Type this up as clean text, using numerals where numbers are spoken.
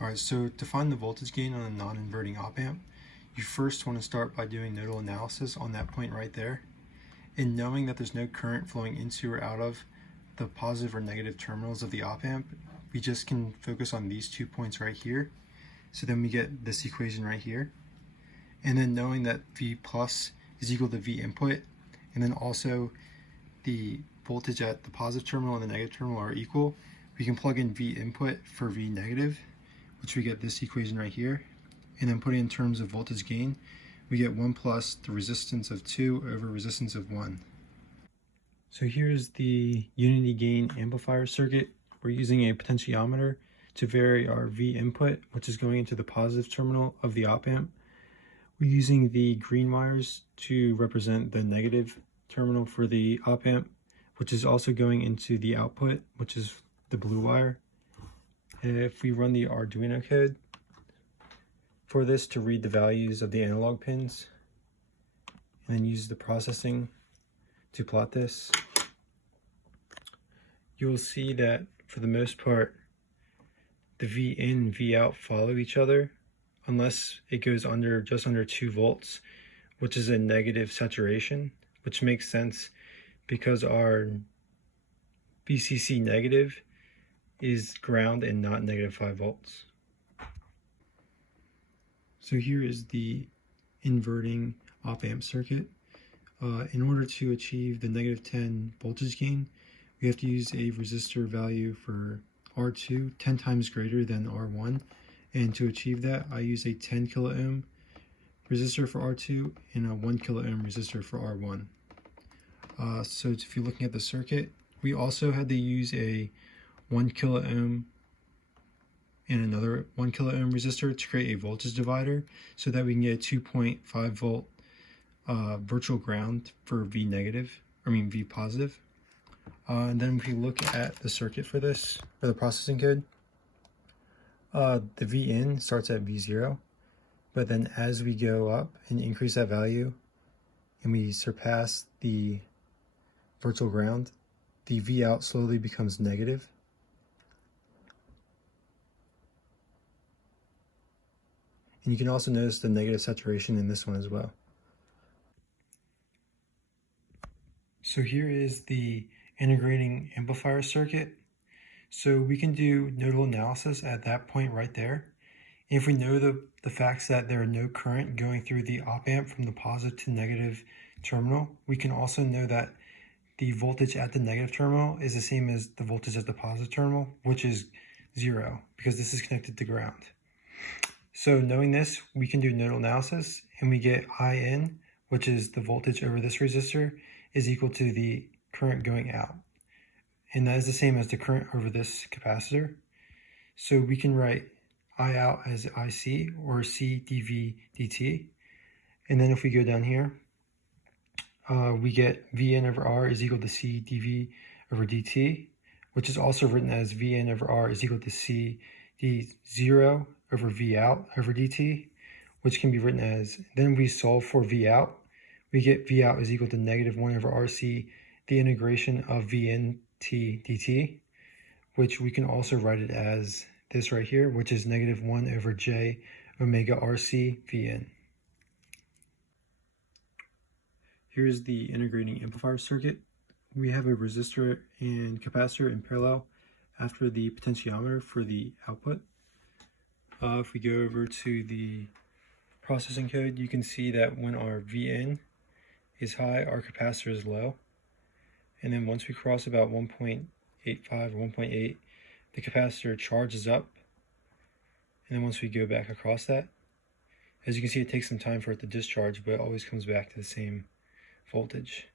Alright, so to find the voltage gain on a non-inverting op-amp, you first want to start by doing nodal analysis on that point right there. And knowing that there's no current flowing into or out of the positive or negative terminals of the op-amp, we just can focus on these 2 points right here. So then we get this equation right here. And then knowing that V plus is equal to V input, and then also the voltage at the positive terminal and the negative terminal are equal, we can plug in V input for V negative, which we get this equation right here. And then putting in terms of voltage gain, we get 1 plus the resistance of 2 over resistance of 1. So here's the unity gain amplifier circuit. We're using a potentiometer to vary our V input, which is going into the positive terminal of the op-amp. We're using the green wires to represent the negative terminal for the op-amp, which is also going into the output, which is the blue wire. And if we run the Arduino code for this to read the values of the analog pins, and then use the processing to plot this, you'll see that for the most part, the V in and V out follow each other, unless it goes under just under 2 volts, which is a negative saturation, which makes sense because our VCC negative is ground and not negative 5 volts. So here is the inverting op-amp circuit. In order to achieve the negative 10 voltage gain, we have to use a resistor value for R2 10 times greater than R1. And to achieve that, I use a 10 kilo ohm resistor for R2 and a 1 kilo ohm resistor for R1. So if you're looking at the circuit, we also had to use a 1 kilo ohm and another 1 kilo ohm resistor to create a voltage divider so that we can get a 2.5 volt virtual ground for V positive. And then if we look at the circuit for this, for the processing code, the V in starts at V0, but then as we go up and increase that value and we surpass the virtual ground, the V out slowly becomes negative. And you can also notice the negative saturation in this one as well. So here is the integrating amplifier circuit. So we can do nodal analysis at that point right there. If we know the facts that there are no current going through the op-amp from the positive to negative terminal, we can also know that the voltage at the negative terminal is the same as the voltage at the positive terminal, which is 0, because this is connected to ground. So knowing this, we can do nodal analysis, and we get IN, which is the voltage over this resistor, is equal to the current going out. And that is the same as the current over this capacitor. So we can write I out as IC, or C dV dt. And then if we go down here, we get Vn over R is equal to C dV over dt, which is also written as Vn over R is equal to C d0 over V out over dt, which can be written as, then we solve for V out, we get V out is equal to negative 1 over RC, the integration of Vn t dt, which we can also write it as this right here, which is negative 1 over J omega RC Vn. Here's the integrating amplifier circuit. We have a resistor and capacitor in parallel after the potentiometer for the output. If we go over to the processing code, you can see that when our Vn is high, our capacitor is low. And then once we cross about 1.85 or 1.8, the capacitor charges up. And then once we go back across that, as you can see, it takes some time for it to discharge, but it always comes back to the same voltage.